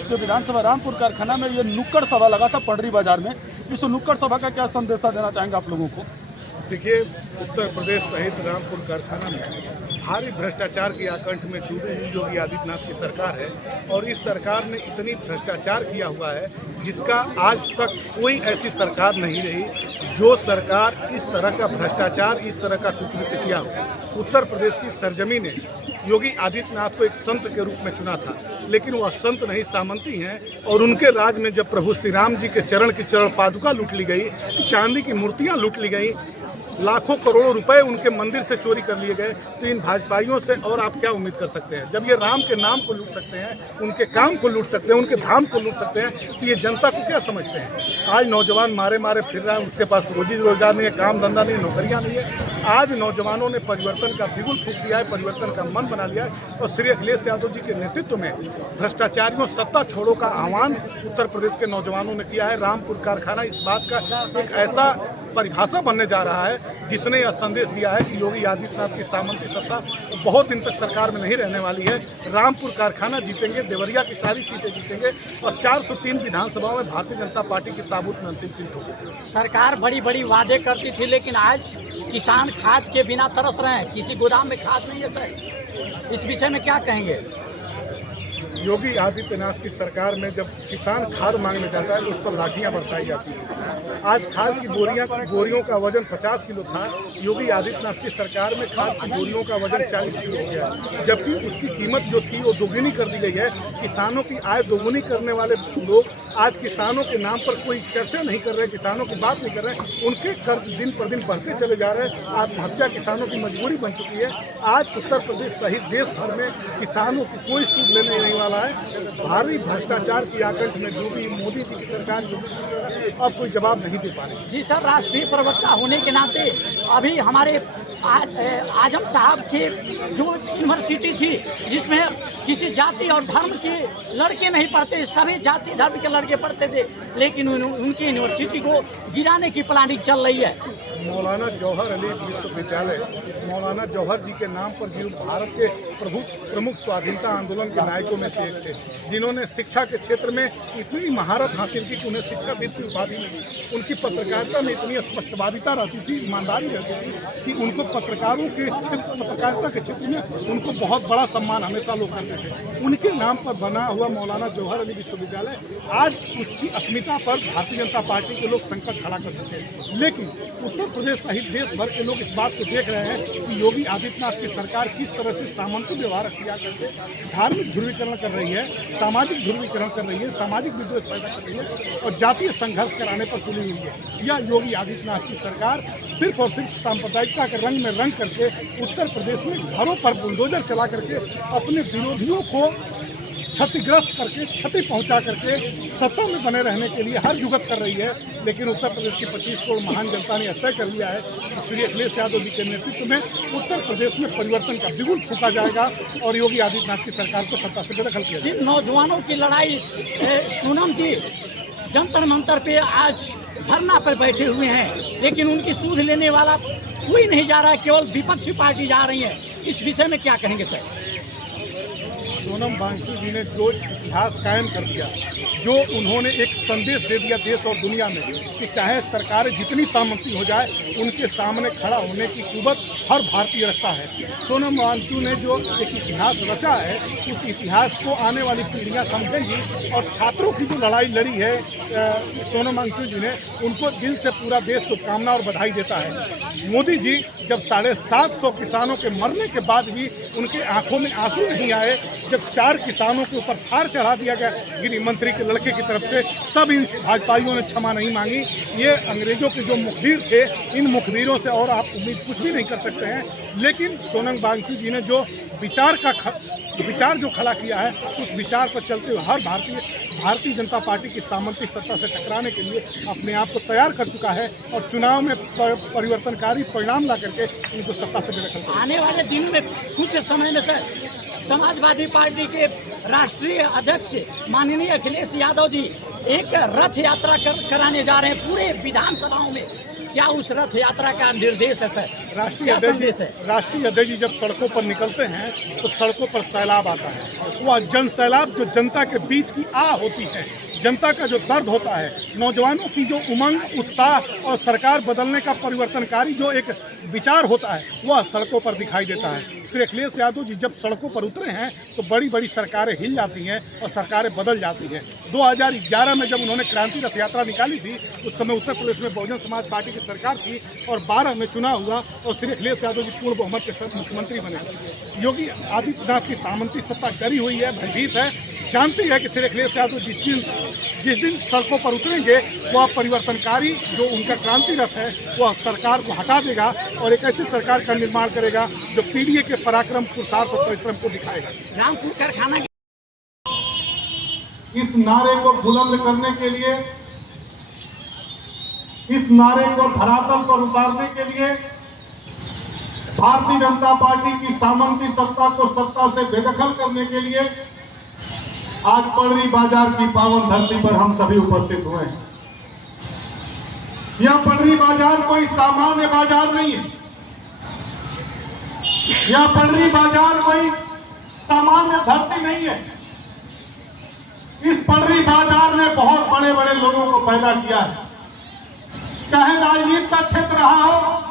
के विधानसभा रामपुर कारखाना में ये नुक्कड़ सभा लगा था पंडरी बाजार में। इस नुक्कड़ सभा का क्या संदेशा देना चाहेंगे आप लोगों को? देखिए, उत्तर प्रदेश सहित रामपुर कारखाना में भारी भ्रष्टाचार की आकंठ में डूबी हुई योगी आदित्यनाथ की सरकार है और इस सरकार ने इतनी भ्रष्टाचार किया हुआ है जिसका आज तक कोई ऐसी सरकार नहीं रही जो सरकार इस तरह का भ्रष्टाचार, इस तरह का कुकृत्य किया हो। उत्तर प्रदेश की सरजमी ने योगी आदित्यनाथ को एक संत के रूप में चुना था, लेकिन वह संत नहीं सामंती हैं और उनके राज में जब प्रभु श्री राम जी के चरण की चरण पादुका लूट ली गई, चांदी की मूर्तियां लूट ली गई, लाखों करोड़ों रुपए उनके मंदिर से चोरी कर लिए गए, तो इन भाजपाइयों से और आप क्या उम्मीद कर सकते हैं? जब ये राम के नाम को लूट सकते हैं, उनके काम को लूट सकते हैं, उनके धाम को लूट सकते हैं, तो ये जनता को क्या समझते हैं? आज नौजवान मारे मारे फिर रहा है, उसके पास रोजी रोजगार नहीं है, काम धंधा नहीं है, नौकरियां नहीं है। आज नौजवानों ने परिवर्तन का बिगुल फूंक दिया है, परिवर्तन का मन बना लिया है और श्री अखिलेश यादव जी के नेतृत्व में भ्रष्टाचारियों सत्ता छोड़ो का आह्वान उत्तर प्रदेश के नौजवानों ने किया है। रामपुर कारखाना इस बात का एक ऐसा परिभाषा बनने जा रहा है जिसने यह संदेश दिया है कि योगी आदित्यनाथ की सामंती सत्ता बहुत दिन तक सरकार में नहीं रहने वाली है। रामपुर कारखाना जीतेंगे, देवरिया की सारी सीटें जीतेंगे और 403 विधानसभाओं में भारतीय जनता पार्टी की ताबूत में अंतिम सीट होगी। सरकार बड़ी बड़ी वादे करती थी, लेकिन आज किसान खाद के बिना तरस रहे हैं। किसी गोदाम में खाद नहीं है सर। इस विषय में क्या कहेंगे? योगी आदित्यनाथ की सरकार में जब किसान खाद मांगने जाता है तो उस पर लाठियां बरसाई जाती हैं। आज खाद की बोरियों का वजन 50 किलो था, योगी आदित्यनाथ की सरकार में खाद की बोरियों का वजन 40 किलो हो गया, जबकि उसकी कीमत जो थी वो दोगुनी कर दी गई है। किसानों की आय दोगुनी करने वाले लोग आज किसानों के नाम पर कोई चर्चा नहीं कर रहे, किसानों की बात नहीं कर रहे। उनके कर्ज दिन पर दिन बढ़ते चले जा रहे हैं। आत्महत्या किसानों की मजबूरी बन चुकी है। आज उत्तर प्रदेश सहित देश भर में किसानों की कोई सूद लेने नहीं वाला है। भारी भ्रष्टाचार की आकंठ में डूबी मोदी जी की सरकार, अब कोई जवाब नहीं दे पा रही। जी सर, राष्ट्रीय प्रवक्ता होने के नाते अभी हमारे आजम साहब की जो यूनिवर्सिटी थी जिसमें किसी जाति और धर्म के लड़के नहीं पढ़ते, सभी जाति धर्म के लड़के पढ़ते थे, लेकिन उनकी यूनिवर्सिटी को गिराने की प्लानिंग चल रही है। मौलाना जौहर अली विश्वविद्यालय मौलाना जौहर जी के नाम पर, जो भारत के प्रमुख स्वाधीनता आंदोलन के नायकों में से एक थे, जिन्होंने शिक्षा के क्षेत्र में इतनी महारत हासिल की कि उन्हें शिक्षाविद की उपाधि मिली। उनकी पत्रकारिता में इतनी स्पष्टवादिता रहती थी, ईमानदारी रहती थी कि उनको पत्रकारों के क्षेत्र, पत्रकारिता के क्षेत्र में उनको बहुत बड़ा सम्मान हमेशा लोग करते थे। उनके नाम पर बना हुआ मौलाना जौहर अली विश्वविद्यालय आज उसकी अस्मिता पर भारतीय जनता पार्टी के लोग संकट खड़ा कर चुके हैं। लेकिन उत्तर प्रदेश सहित देश भर के लोग इस बात को देख रहे हैं कि योगी आदित्यनाथ की सरकार किस तरह से सामंती व्यवहार किया करके धार्मिक ध्रुवीकरण कर रही है, सामाजिक ध्रुवीकरण कर रही है, सामाजिक विद्वेष पैदा कर रही है और जातीय संघर्ष कराने पर तुली हुई है। यह योगी आदित्यनाथ की सरकार सिर्फ और सिर्फ सांप्रदायिकता के रंग में रंग करके उत्तर प्रदेश में घरों पर बुलडोजर चला करके अपने विरोधियों को क्षतिग्रस्त करके, क्षति पहुंचा करके सत्ता में बने रहने के लिए हर जुगत कर रही है। लेकिन उत्तर प्रदेश की 25 करोड़ महान जनता ने तय कर लिया है कि श्री अखिलेश यादव जी के नेतृत्व में उत्तर प्रदेश में परिवर्तन का बिगुल फूंका जाएगा और योगी आदित्यनाथ की सरकार को सत्ता से बेदखल किया जाएगा। नौजवानों की लड़ाई, सोनम जी जंतर मंतर पे आज धरना पर बैठे हुए हैं, लेकिन उनकी सूद लेने वाला कोई नहीं जा रहा है, केवल विपक्षी पार्टी जा रही है। इस विषय में क्या कहेंगे सर? सोनम वांगचुक जी ने जो इतिहास कायम कर दिया, जो उन्होंने एक संदेश दे दिया देश और दुनिया में कि चाहे सरकारें जितनी सामंती हो जाए, उनके सामने खड़ा होने की कुवत हर भारतीय रखता है। सोनम वांगचुक ने जो एक इतिहास रचा है, उस इतिहास को आने वाली पीढ़ियां समझेंगी और छात्रों की जो लड़ाई लड़ी है सोनम वांगचुक जी ने, उनको दिल से पूरा देश शुभकामना और बधाई देता है। मोदी जी जब 750 किसानों के मरने के बाद भी उनके आंखों में आंसू नहीं आए, जब 4 किसानों के ऊपर फाड़ चढ़ा दिया गया गृह मंत्री के लड़के की तरफ से, तब इन भाजपाइयों ने क्षमा नहीं मांगी। ये अंग्रेजों के जो मुखबिर थे, इन मुखबिरों से और आप उम्मीद कुछ भी नहीं कर सकते हैं। लेकिन सोनम वांगचुक जी ने जो विचार जो खड़ा किया है, उस विचार पर चलते हुए हर भारतीय जनता पार्टी की सामंती सत्ता से टकराने के लिए अपने आप को तैयार कर चुका है और चुनाव में परिवर्तनकारी परिणाम ला करके उनको सत्ता से बेदखल। आने वाले दिनों में कुछ समय में सर समाजवादी पार्टी के राष्ट्रीय अध्यक्ष माननीय अखिलेश यादव जी एक रथ यात्रा कराने जा रहे हैं पूरे विधानसभाओं में। क्या उस रथ यात्रा का निर्देश है सर? क्या संदेश है? राष्ट्रीय अध्यक्ष जी जब सड़कों पर निकलते हैं तो सड़कों पर सैलाब आता है। वह जन सैलाब जो जनता के बीच की आह होती है, जनता का जो दर्द होता है, नौजवानों की जो उमंग, उत्साह और सरकार बदलने का परिवर्तनकारी जो एक विचार होता है, वह सड़कों पर दिखाई देता है। श्री अखिलेश यादव जी जब सड़कों पर उतरे हैं तो बड़ी बड़ी सरकारें हिल जाती हैं और सरकारें बदल जाती हैं। 2011 में जब उन्होंने क्रांति रथ यात्रा निकाली थी, उस समय उत्तर प्रदेश में बहुजन समाज पार्टी की सरकार थी और 12 में चुनाव हुआ और श्री अखिलेश यादव जी पूर्ण बहुमत के साथ मुख्यमंत्री बने। योगी आदित्यनाथ की सामंती सत्ता डरी हुई है, भयभीत है, जानती है कि श्री अखिलेश यादव जिस दिन सड़कों पर उतरेंगे वह परिवर्तनकारी जो उनका क्रांति रथ है वह सरकार को हटा देगा और एक ऐसी सरकार का निर्माण करेगा जो पीडीए के पराक्रम, पुरुषार्थ और परिश्रम को दिखाएगा। रामपुर कारखाना इस नारे को बुलंद करने के लिए, इस नारे को धरातल पर उतारने के लिए भारतीय जनता पार्टी की सामंती सत्ता को सत्ता से बेदखल करने के लिए आज पड़री बाजार की पावन धरती पर हम सभी उपस्थित हुए हैं। यह पड़री बाजार कोई सामान्य बाजार नहीं है। यह पड़री बाजार कोई सामान्य धरती नहीं है। इस पड़री बाजार ने बहुत बड़े बड़े लोगों को पैदा किया है, चाहे राजनीति का क्षेत्र रहा हो,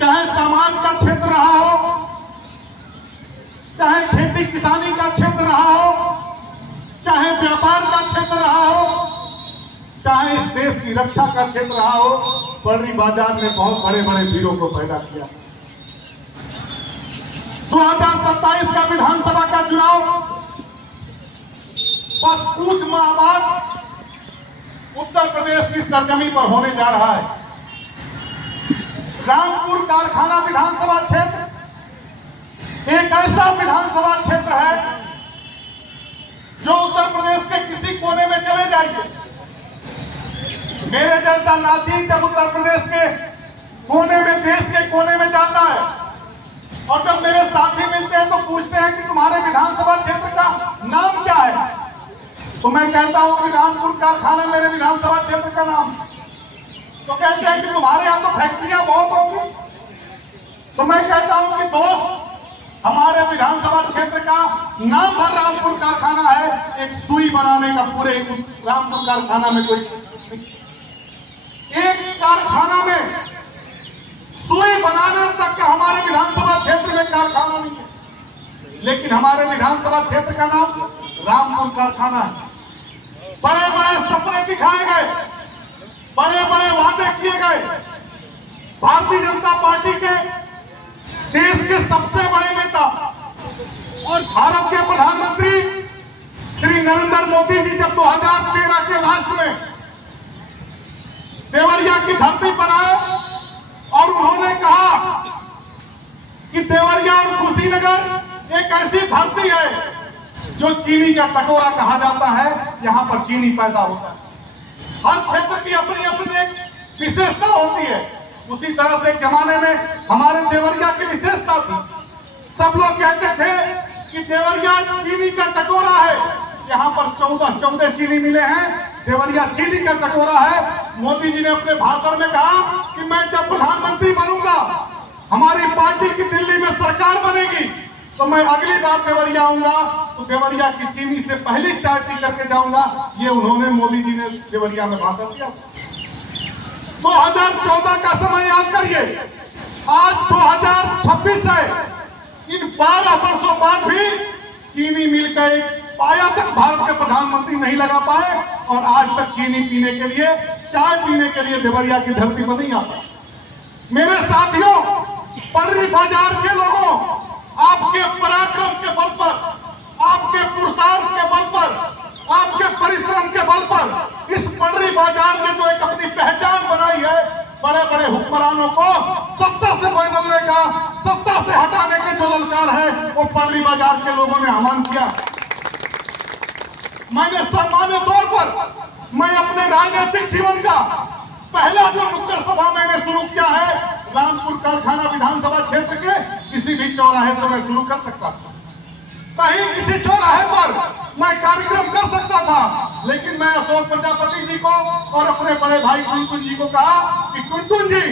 चाहे समाज का क्षेत्र रहा हो, चाहे खेती किसानी का क्षेत्र रहा हो, चाहे व्यापार का क्षेत्र रहा हो, चाहे इस देश की रक्षा का क्षेत्र रहा हो, पड़री बाजार ने बहुत बड़े बड़े वीरों को पैदा किया। 2027 का विधानसभा का चुनाव बस कुछ माह बाद उत्तर प्रदेश की सरजमी पर होने जा रहा है। रामपुर कारखाना विधानसभा क्षेत्र एक ऐसा विधानसभा क्षेत्र है जो उत्तर प्रदेश के किसी कोने में चले जाइए, मेरे जैसा नाचीन जब उत्तर प्रदेश के कोने में, देश के कोने में जाता है और जब मेरे साथी मिलते हैं तो पूछते हैं कि तुम्हारे विधानसभा क्षेत्र का नाम क्या है, तो मैं कहता हूं कि रामपुर कारखाना मेरे विधानसभा क्षेत्र का नाम। तो कहते हैं कि तुम्हारे यहां तो फैक्ट्रियां बहुत होंगी, तो मैं कहता हूं कि दोस्त, हमारे विधानसभा क्षेत्र का नाम भर रामपुर कारखाना है। एक सुई बनाने का पूरे रामपुर कारखाना में कोई एक कारखाना में सुई बनाने तक का हमारे विधानसभा क्षेत्र में कारखाना नहीं है, लेकिन हमारे विधानसभा क्षेत्र का नाम रामपुर कारखाना है। बड़े बड़े सपने दिखाए गए, बड़े बड़े वादे किए गए। भारतीय जनता पार्टी के देश के सबसे बड़े नेता और भारत के प्रधानमंत्री श्री नरेंद्र मोदी जी जब 2013 के लास्ट में देवरिया की धरती पर आए और उन्होंने कहा कि देवरिया और कुशीनगर एक ऐसी धरती है जो चीनी का कटोरा कहा जाता है, यहाँ पर चीनी पैदा होता है। हर क्षेत्र की अपनी अपनी एक विशेषता होती है। उसी तरह से जमाने में हमारे देवरिया की विशेषता थी। सब लोग कहते थे कि देवरिया चीनी का कटोरा है, यहाँ पर 14 चीनी मिले हैं, देवरिया चीनी का कटोरा है। मोदी जी ने अपने भाषण में कहा कि मैं जब प्रधानमंत्री बनूंगा, हमारी पार्टी की दिल्ली में सरकार बनेगी, तो मैं अगली बार देवरिया आऊंगा तो देवरिया की चीनी से पहली चाय पी करके जाऊंगा। ये उन्होंने, मोदी जी ने देवरिया में भाषण दिया। 2014 का समय याद करिए, आज 2026 है। इन 12 वर्षों बाद भी चीनी मिल का एक पाया तक भारत के प्रधानमंत्री नहीं लगा पाए और आज तक चीनी पीने के लिए, चाय पीने के लिए देवरिया की धरती पर नहीं आता। मेरे साथियों, पड़री बाजार के लोगों, आपके पराक्रम के बल पर, आपके पुरुषार्थ के बल पर, आपके परिश्रम के बल पर इस पड़री बाजार ने जो एक अपनी पहचान बनाई है, बड़े बड़े हुक्मरानों को सत्ता से बदलने का, सत्ता से हटाने के जो ललकार है, वो पड़री बाजार के लोगों ने आह्वान किया। मैंने सामान्य तौर पर, मैं अपने राजनीतिक जीवन का पहला जो नुक्कड़ सभा मैंने शुरू किया है, रामपुर कारखाना विधानसभा क्षेत्र के किसी भी चौराहे से मैं शुरू कर सकता था। कहीं किसी चौराहे पर मैं कार्यक्रम कर सकता था, लेकिन मैं अशोक प्रजापति जी को और अपने बड़े भाई टुनटुन जी को कहा कि टुनटुन जी,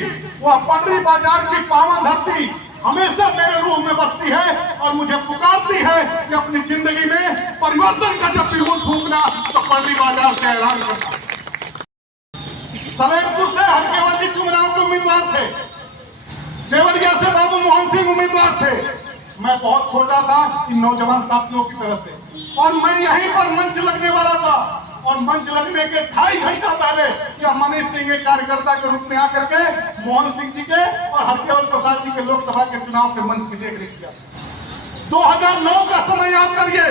वह पंडरी बाजार की पावन धरती हमेशा मेरे रूह में बसती है और मुझे पुकारती है कि अपनी जिंदगी में परिवर्तन का जब भी हुल फूंकना तो पंडरी बाजार से ऐलान करना। सलेमपुर से हरकेवल जी चुनाव के उम्मीदवार थे, देवरिया से बाबू मोहन सिंह उम्मीदवार थे। मैं बहुत छोटा था इन नौजवान साथियों की तरह से, और मैं यहीं पर मंच लगने वाला था, और मंच लगने के 2.5 घंटा पहले यह मनीष सिंह एक कार्यकर्ता के रूप में आकर के मोहन सिंह जी के और हरकेवल प्रसाद जी के लोकसभा के चुनाव के मंच की देखरेख किया। 2009 का समय याद करिए,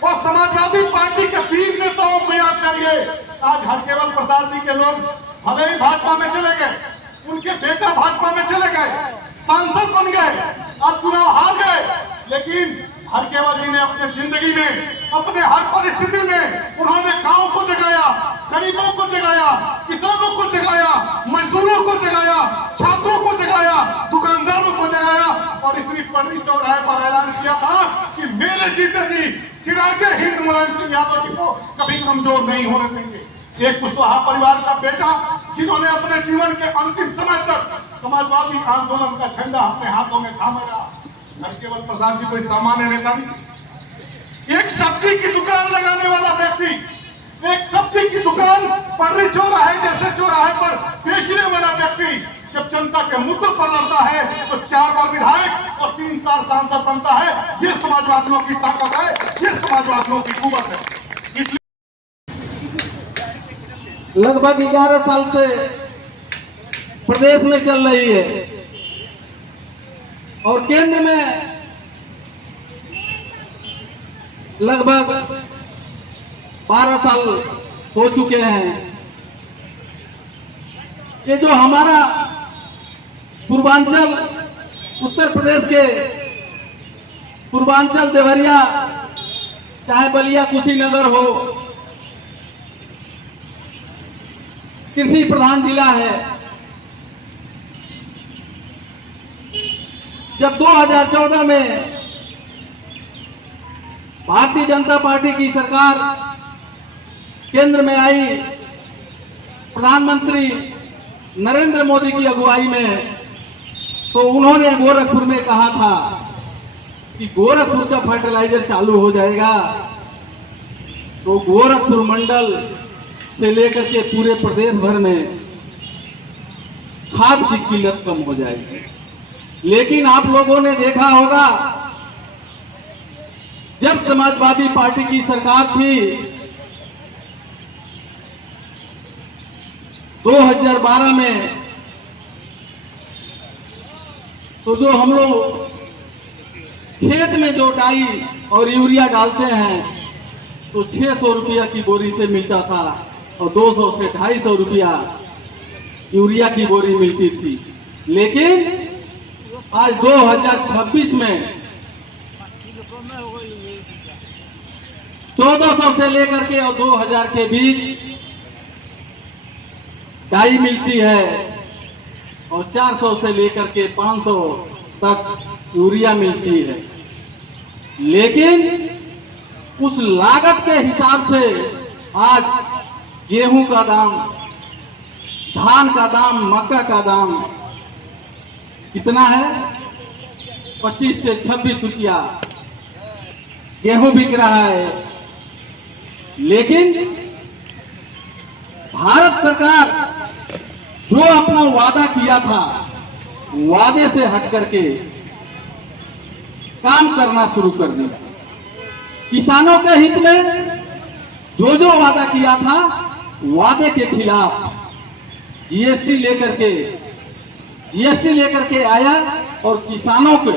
और समाजवादी पार्टी के 3 नेताओं को याद करिए। आज हरकेवल प्रसाद जी के लोग भले ही भाजपा में चले गए, उनके बेटा भाजपा में चले गए, सांसद बन गए, अब चुनाव हार गए, लेकिन हरकेवल जी ने अपने जिंदगी में, अपने हर परिस्थिति में उन्होंने गांव को जगाया, गरीबों को जगाया, किसानों को जगाया, मजदूरों को जगाया, छात्रों को जगाया, दुकानदारों को जगाया, और इसलिए पंडरी चौराहे पर ऐलान किया था कि मेरे जीते जी चिरागे हिंद मुलायम सिंह यादव जी को कभी कमजोर नहीं होने देंगे। एक कुशवाहा परिवार का बेटा, जिन्होंने अपने जीवन के अंतिम समय तक समाजवादी आंदोलन का झंडा अपने हाथों में थामा रहा। हरकेवल प्रसाद जी कोई सामान्य नेता नहीं, एक सब्जी की दुकान लगाने वाला व्यक्ति, एक सब्जी की दुकान पंडरी चौराहे जैसे चौराहे पर बेचने वाला व्यक्ति जब जनता के मुद्दों पर लड़ता है तो 4 बार विधायक और 3 बार सांसद बनता है। ये समाजवादियों की ताकत है, ये समाजवादियों की कुवत है। इसलिए लगभग 11 साल से प्रदेश में चल रही है, और केंद्र में लगभग 12 साल हो चुके हैं। ये जो हमारा पूर्वांचल, उत्तर प्रदेश के पूर्वांचल देवरिया, चाहे बलिया कुशीनगर हो, कृषि प्रधान जिला है। जब 2014 में भारतीय जनता पार्टी की सरकार केंद्र में आई, प्रधानमंत्री नरेंद्र मोदी की अगुवाई में, तो उन्होंने गोरखपुर में कहा था कि गोरखपुर का फर्टिलाइजर चालू हो जाएगा तो गोरखपुर मंडल से लेकर के पूरे प्रदेश भर में खाद की किल्लत कम हो जाएगी। लेकिन आप लोगों ने देखा होगा, जब समाजवादी पार्टी की सरकार थी 2012 में, तो जो हम लोग खेत में जो डाई और यूरिया डालते हैं तो 600 रुपया की बोरी से मिलता था, और 200 से 250 रुपया यूरिया की बोरी मिलती थी। लेकिन आज 2026 में 1400 से लेकर के और 2000 के बीच डाई मिलती है, और 400 से लेकर के 500 तक यूरिया मिलती है। लेकिन उस लागत के हिसाब से आज गेहूं का दाम, धान का दाम, मक्का का दाम कितना है? 25 से 26 रुपया गेहूं बिक रहा है। लेकिन भारत सरकार जो अपना वादा किया था, वादे से हट करके काम करना शुरू कर दिया। किसानों के हित में जो वादा किया था, वादे के खिलाफ जीएसटी लेकर के आया और किसानों के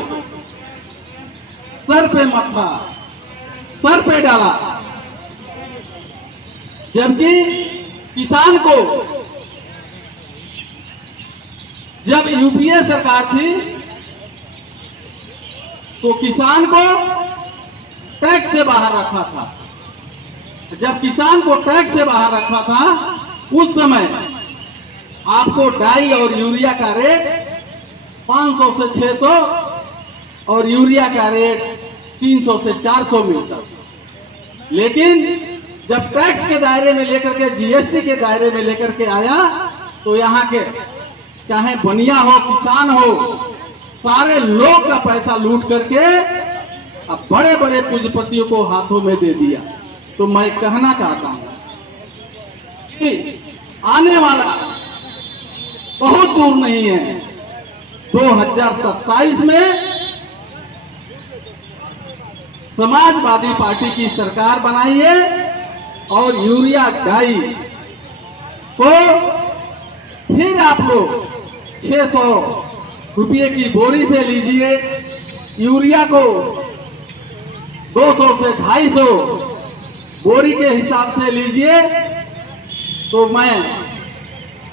सर पे मत्था, सर पे डाला। जबकि किसान को जब यूपीए सरकार थी तो किसान को टैक्स से बाहर रखा था। जब किसान को टैक्स से बाहर रखा था, उस समय आपको डाई और यूरिया का रेट 500 से 600 और यूरिया का रेट 300 से 400 मिलता। लेकिन जब टैक्स के दायरे में लेकर के, जीएसटी के दायरे में लेकर के आया, तो यहाँ के चाहे बनिया हो, किसान हो, सारे लोग का पैसा लूट करके अब बड़े बड़े पूंजीपतियों को हाथों में दे दिया। तो मैं कहना चाहता हूं कि आने वाला बहुत दूर नहीं है, 2027 में समाजवादी पार्टी की सरकार बनाइए और यूरिया डाई को फिर आप लोग 600 रुपये की बोरी से लीजिए, यूरिया को 200 से 250 बोरी के हिसाब से लीजिए। तो मैं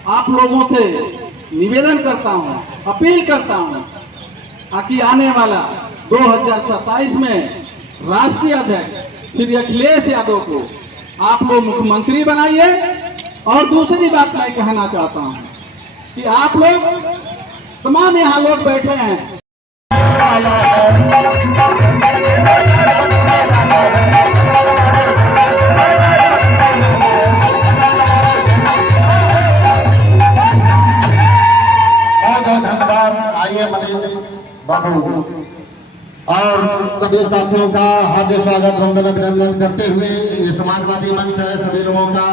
आप लोगों से निवेदन करता हूं, अपील करता हूं, ताकि आने वाला 2027 में राष्ट्रीय अध्यक्ष श्री अखिलेश यादव को आप लोग मुख्यमंत्री बनाइए। और दूसरी बात मैं कहना चाहता हूं कि आप लोग तमाम यहाँ लोग बैठे हैं, बहुत धन्यवाद। आइए मनीष बाबू और सभी साथियों का हार्दिक स्वागत, वंदन, अभिनंदन करते हुए ये समाजवादी मंच है, सभी लोगों का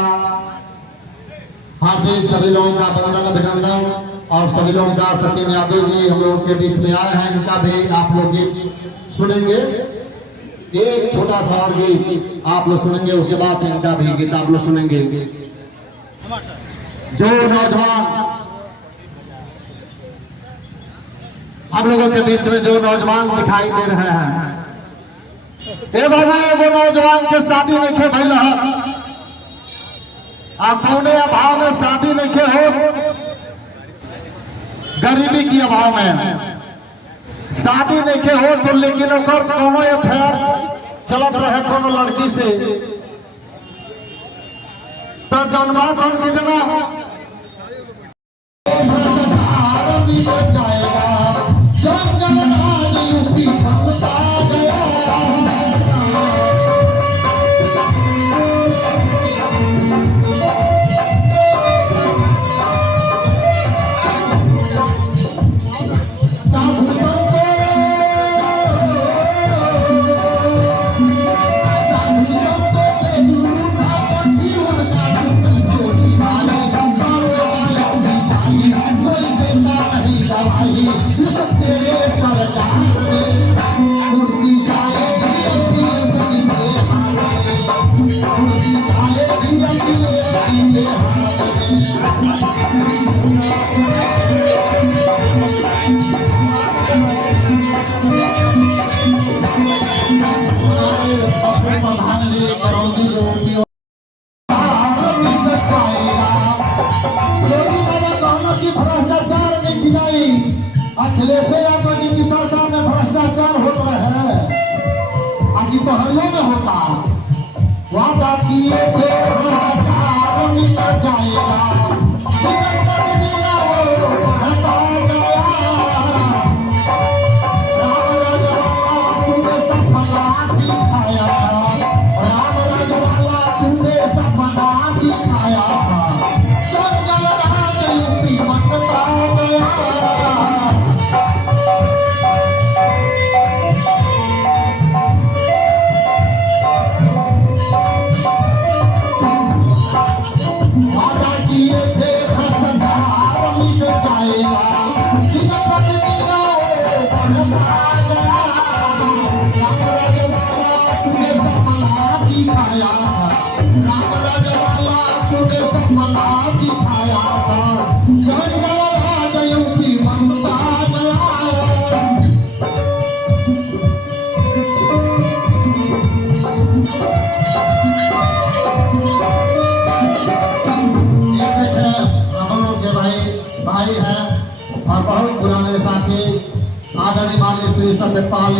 हार्दिक, सभी लोगों का वंदन, अभिनंदन। और सभी लोगों का सचिन यादव जी हम लोगों के बीच में आए हैं, इनका भी आप लोग गीत सुनेंगे। एक छोटा सा और गीत आप लोग सुनेंगे, उसके बाद से इनका भी गीत आप लोग सुनेंगे। जो नौजवान हम लोगों के बीच में, जो नौजवान दिखाई दे रहे हैं, ए बाबा वो नौजवान के शादी नहीं खे भइल है, कौने अभाव में शादी नहीं खे हो, गरीबी की अभाव में शादी नहीं के हो, तो लेकिन ओकर कोनो अफेयर चलत रहे कोनो लड़की से, तो जनवा कौन के जना अखिलेश यादव जी की सरकार में भ्रष्टाचार होता है, आगे तो हरियो में होता। वादा किए थे भ्रष्टाचार मिट जाएगा, राम रजवाला तुमने सपना दिखाया था, राम रजवाला तुमने सपना दिखाया था, जंगल राज यूपी बनता गया। भाई है और बहुत पुराने साथी आदरणीय श्री सत्यपाल